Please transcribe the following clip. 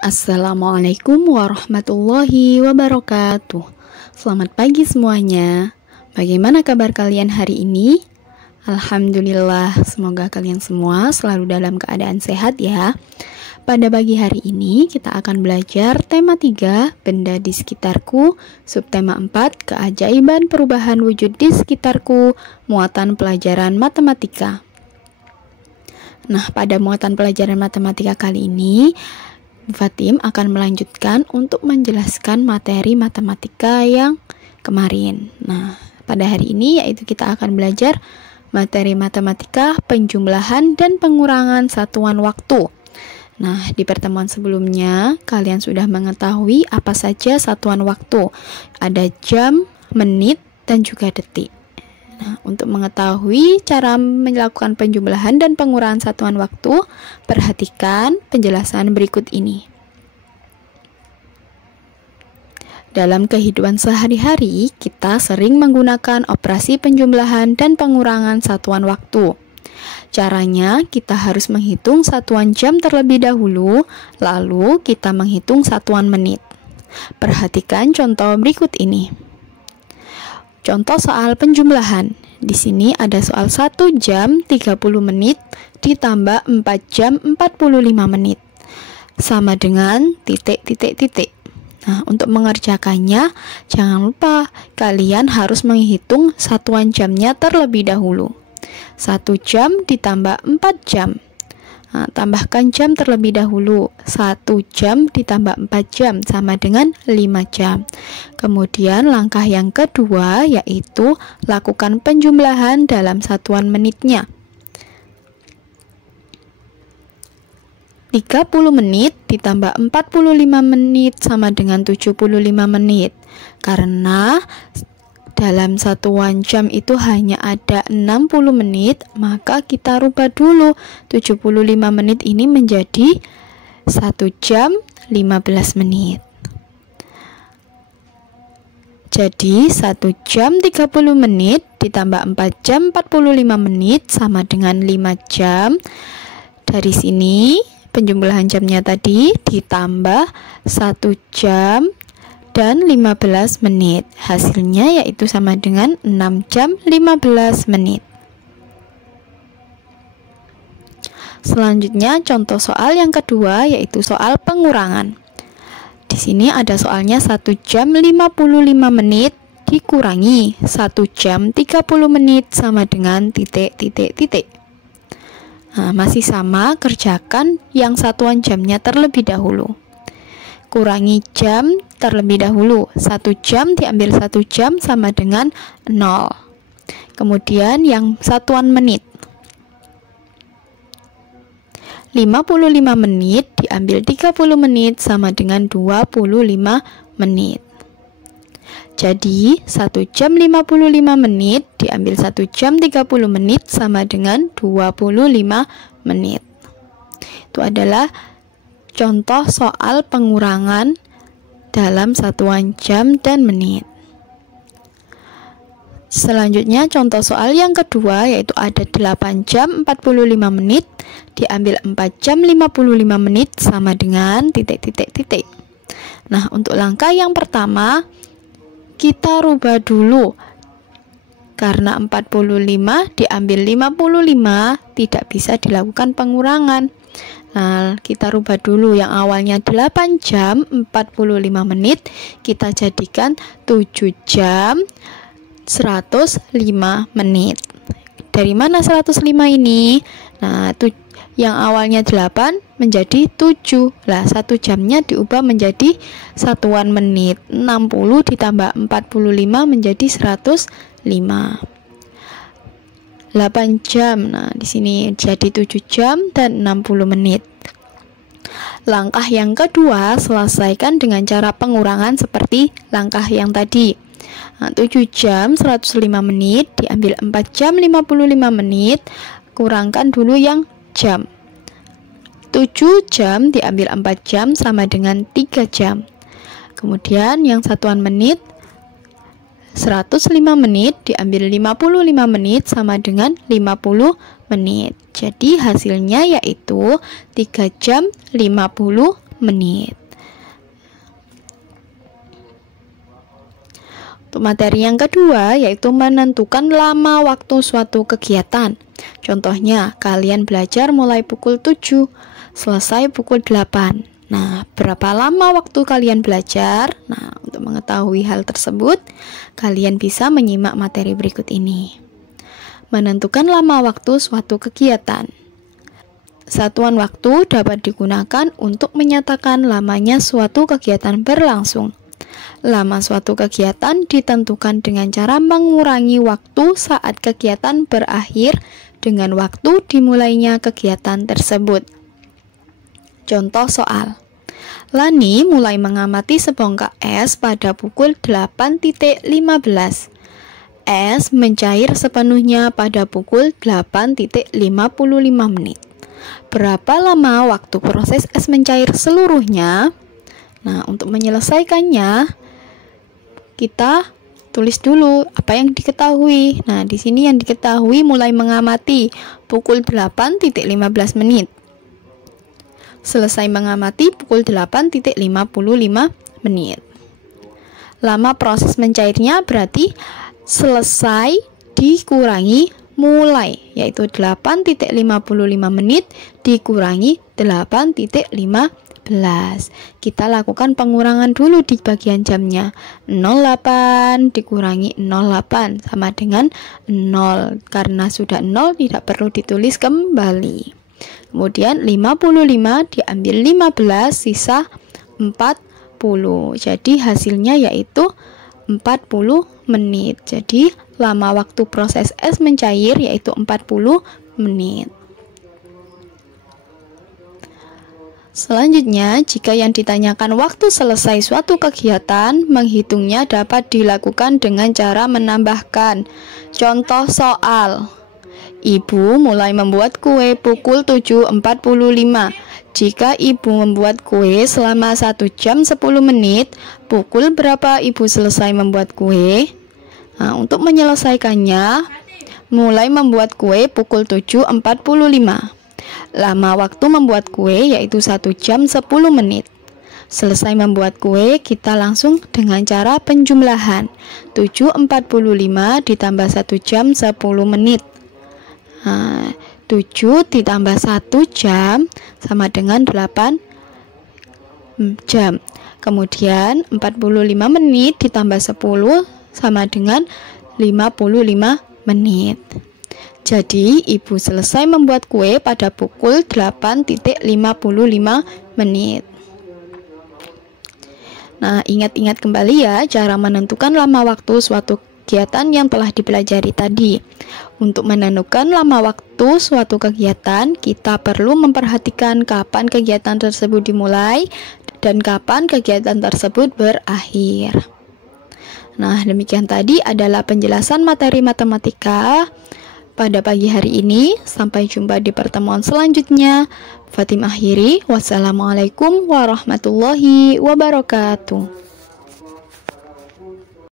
Assalamualaikum warahmatullahi wabarakatuh. Selamat pagi semuanya. Bagaimana kabar kalian hari ini? Alhamdulillah, semoga kalian semua selalu dalam keadaan sehat ya. Pada pagi hari ini kita akan belajar tema 3, benda di sekitarku, subtema 4, keajaiban perubahan wujud di sekitarku, muatan pelajaran matematika. Nah, pada muatan pelajaran matematika kali ini Fatim akan melanjutkan untuk menjelaskan materi matematika yang kemarin. Nah, pada hari ini yaitu kita akan belajar materi matematika penjumlahan dan pengurangan satuan waktu. Nah, di pertemuan sebelumnya kalian sudah mengetahui apa saja satuan waktu. Ada jam, menit, dan juga detik. Nah, untuk mengetahui cara melakukan penjumlahan dan pengurangan satuan waktu, perhatikan penjelasan berikut ini. Dalam kehidupan sehari-hari, kita sering menggunakan operasi penjumlahan dan pengurangan satuan waktu. Caranya, kita harus menghitung satuan jam terlebih dahulu, lalu kita menghitung satuan menit. Perhatikan contoh berikut ini. Contoh soal penjumlahan. Di sini ada soal 1 jam 30 menit ditambah 4 jam 45 menit. Sama dengan titik. Nah, untuk mengerjakannya, jangan lupa kalian harus menghitung satuan jamnya terlebih dahulu. 1 jam ditambah 4 jam. Nah, tambahkan jam terlebih dahulu. 1 jam ditambah 4 jam sama dengan 5 jam. Kemudian langkah yang kedua yaitu lakukan penjumlahan dalam satuan menitnya. 30 menit ditambah 45 menit sama dengan 75 menit. Karena dalam satuan jam itu hanya ada 60 menit, maka kita rubah dulu 75 menit ini menjadi 1 jam 15 menit. Jadi 1 jam 30 menit ditambah 4 jam 45 menit sama dengan 5 jam. Dari sini penjumlahan jamnya tadi ditambah 1 jam dan 15 menit. Hasilnya yaitu sama dengan 6 jam 15 menit. Selanjutnya contoh soal yang kedua yaitu soal pengurangan. Di sini ada soalnya 1 jam 55 menit dikurangi 1 jam 30 menit sama dengan titik. Nah, masih sama, kerjakan yang satuan jamnya terlebih dahulu. Kurangi jam terlebih dahulu. 1 jam diambil 1 jam sama dengan 0. Kemudian yang satuan menit. 55 menit diambil 30 menit sama dengan 25 menit. Jadi 1 jam 55 menit diambil 1 jam 30 menit sama dengan 25 menit. Itu adalah contoh soal pengurangan dalam satuan jam dan menit. Selanjutnya contoh soal yang kedua yaitu ada 8 jam 45 menit diambil 4 jam 55 menit sama dengan titik. Nah, untuk langkah yang pertama kita rubah dulu. Karena 45 diambil 55 tidak bisa dilakukan pengurangan. Nah, kita rubah dulu yang awalnya 8 jam 45 menit kita jadikan 7 jam 105 menit. Dari mana 105 ini? Nah, yang awalnya 8 menjadi 7. Lah, 1 jamnya diubah menjadi satuan menit. 60 ditambah 45 menjadi 105. 8 jam. Nah, di sini jadi 7 jam dan 60 menit. Langkah yang kedua, selesaikan dengan cara pengurangan seperti langkah yang tadi. Nah, 7 jam 105 menit diambil 4 jam 55 menit, kurangkan dulu yang jam. 7 jam diambil 4 jam sama dengan 3 jam. Kemudian yang satuan menit 105 menit diambil 55 menit sama dengan 50 menit. Jadi hasilnya yaitu 3 jam 50 menit. Untuk materi yang kedua yaitu menentukan lama waktu suatu kegiatan. Contohnya, kalian belajar mulai pukul 7, selesai pukul 8. Nah, berapa lama waktu kalian belajar? Nah, untuk mengetahui hal tersebut, kalian bisa menyimak materi berikut ini. Menentukan lama waktu suatu kegiatan. Satuan waktu dapat digunakan untuk menyatakan lamanya suatu kegiatan berlangsung. Lama suatu kegiatan ditentukan dengan cara mengurangi waktu saat kegiatan berakhir dengan waktu dimulainya kegiatan tersebut. Contoh soal. Lani mulai mengamati sebongkah es pada pukul 8.15. Es mencair sepenuhnya pada pukul 8.55 menit. Berapa lama waktu proses es mencair seluruhnya? Nah, untuk menyelesaikannya, kita tulis dulu apa yang diketahui. Nah, di sini yang diketahui mulai mengamati pukul 8.15 menit. Selesai mengamati pukul 8.55 menit. Lama proses mencairnya berarti selesai dikurangi mulai, yaitu 8.55 menit dikurangi 8.15. Kita lakukan pengurangan dulu di bagian jamnya. 08 dikurangi 08 sama dengan 0. Karena sudah 0 tidak perlu ditulis kembali. Kemudian 55 diambil 15, sisa 40. Jadi hasilnya yaitu 40 menit. Jadi lama waktu proses es mencair yaitu 40 menit. Selanjutnya, jika yang ditanyakan waktu selesai suatu kegiatan, menghitungnya dapat dilakukan dengan cara menambahkan. Contoh soal. Ibu mulai membuat kue pukul 7.45. Jika ibu membuat kue selama 1 jam 10 menit, pukul berapa ibu selesai membuat kue? Nah, untuk menyelesaikannya, mulai membuat kue pukul 7.45. Lama waktu membuat kue yaitu 1 jam 10 menit. Selesai membuat kue, kita langsung dengan cara penjumlahan. 7.45 ditambah 1 jam 10 menit. 7 ditambah 1 jam sama dengan 8 jam. Kemudian 45 menit ditambah 10 sama dengan 55 menit. Jadi, ibu selesai membuat kue pada pukul 8.55 menit. Nah, ingat-ingat kembali ya cara menentukan lama waktu suatu kegiatan yang telah dipelajari tadi. Untuk menentukan lama waktu suatu kegiatan, kita perlu memperhatikan kapan kegiatan tersebut dimulai dan kapan kegiatan tersebut berakhir. Nah, demikian tadi adalah penjelasan materi matematika pada pagi hari ini. Sampai jumpa di pertemuan selanjutnya. Fatimah akhiri. Wassalamualaikum warahmatullahi wabarakatuh.